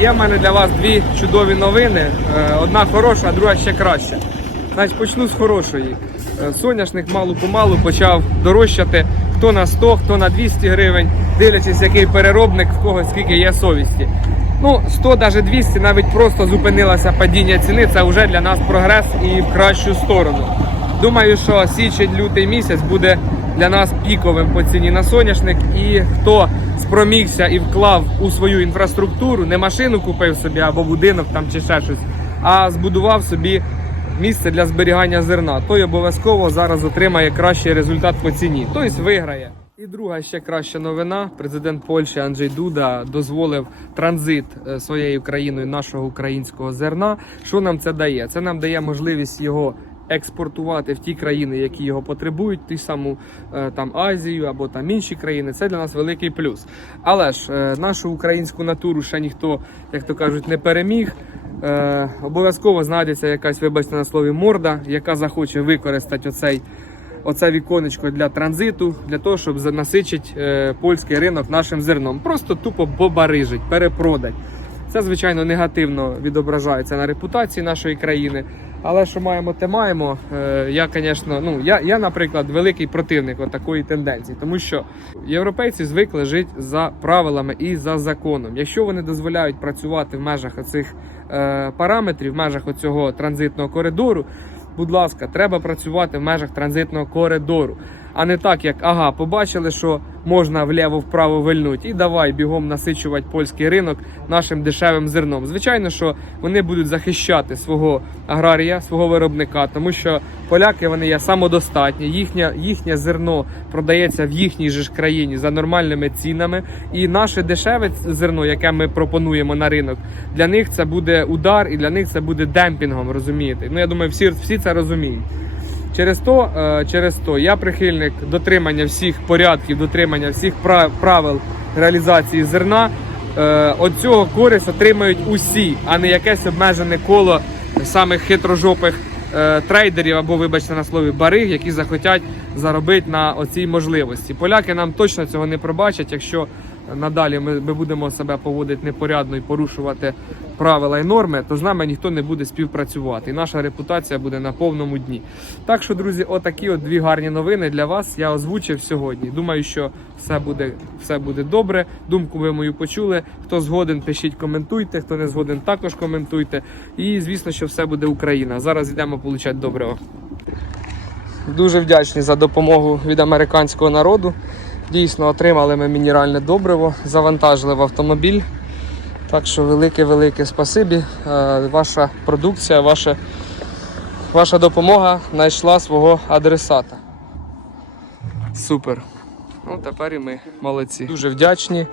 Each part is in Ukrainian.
є в мене для вас дві чудові новини. Е, Одна хороша, а друга ще краща. Значить, почну з хорошої. Е, Соняшник малу-помалу почав дорожчати. Хто на 100, хто на 200 гривень, дивлячись, який переробник, в кого скільки є совісті. Ну, 100, навіть 200, навіть просто зупинилося падіння ціни. Це вже для нас прогрес і в кращу сторону. Думаю, що січень-лютий місяць буде для нас піковим по ціні на соняшник. І хто спромігся і вклав у свою інфраструктуру, не машину купив собі або будинок там чи ще щось, а збудував собі місце для зберігання зерна, той обов'язково зараз отримає кращий результат по ціні, тобто виграє. І друга ще краща новина. Президент Польщі Анджей Дуда дозволив транзит е, своєю країною нашого українського зерна. Що нам це дає? Це нам дає можливість його експортувати в ті країни, які його потребують, ті саму е, там Азію або там інші країни. Це для нас великий плюс. Але ж е, нашу українську натуру ще ніхто, як то кажуть, не переміг. Е, обов'язково знайдеться якась, вибачте на слові, морда, яка захоче використати оцей. Оце віконечко для транзиту, для того, щоб занасичити е, польський ринок нашим зерном. Просто тупо бобарижить, перепродать. Це, звичайно, негативно відображається на репутації нашої країни. Але що маємо, те маємо. Е, я, звісно, ну я, я, наприклад, великий противник от такої тенденції, тому що європейці звикли жити за правилами і за законом. Якщо вони дозволяють працювати в межах оцих е, параметрів, в межах оцього транзитного коридору, будь ласка, треба працювати в межах транзитного коридору. А не так, як ага, побачили, що можна вліво-вправо вильнути, і давай бігом насичувати польський ринок нашим дешевим зерном. Звичайно, що вони будуть захищати свого аграрія, свого виробника, тому що поляки вони є самодостатні. Їхнє, їхнє зерно продається в їхній же ж країні за нормальними цінами. І наше дешеве зерно, яке ми пропонуємо на ринок, для них це буде удар, і для них це буде демпінгом. Розумієте? Ну я думаю, всі, всі це розуміють. Через то, е, через то я прихильник дотримання всіх порядків, дотримання всіх прав- правил реалізації зерна. Е, От цього користь отримають усі, а не якесь обмежене коло самих хитрожопих е, трейдерів або, вибачте на слові, бариг, які захотять заробити на оцій можливості. Поляки нам точно цього не пробачать, якщо надалі ми, ми будемо себе поводити непорядно і порушувати правила і норми, то з нами ніхто не буде співпрацювати. І наша репутація буде на повному дні. Так що, друзі, отакі от дві гарні новини для вас я озвучив сьогодні. Думаю, що все буде, все буде добре. Думку ви мою почули. Хто згоден, пишіть, коментуйте. Хто не згоден, також коментуйте. І звісно, що все буде Україна. Зараз йдемо получати доброго. Дуже вдячні за допомогу від американського народу. Дійсно, отримали ми мінеральне добриво, завантажили в автомобіль. Так що велике-велике спасибі. Е, Ваша продукція, ваша, ваша допомога знайшла свого адресата. Супер. Ну, тепер і ми молодці. Дуже вдячні.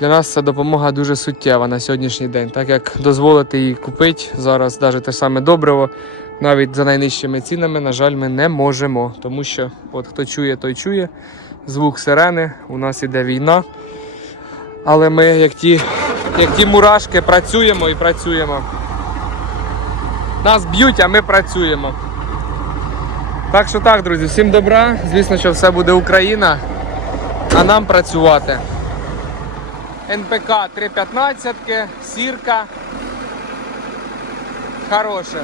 Для нас ця допомога дуже суттєва на сьогоднішній день, так як дозволити її купити зараз, навіть те саме добриво, навіть за найнижчими цінами, на жаль, ми не можемо. Тому що от хто чує, той чує. Звук сирени, у нас іде війна. Але ми, як ті, як ті мурашки, працюємо і працюємо. Нас б'ють, а ми працюємо. Так що так, друзі, всім добра. Звісно, що все буде Україна, а нам працювати. НПК 315, сірка. Хороше.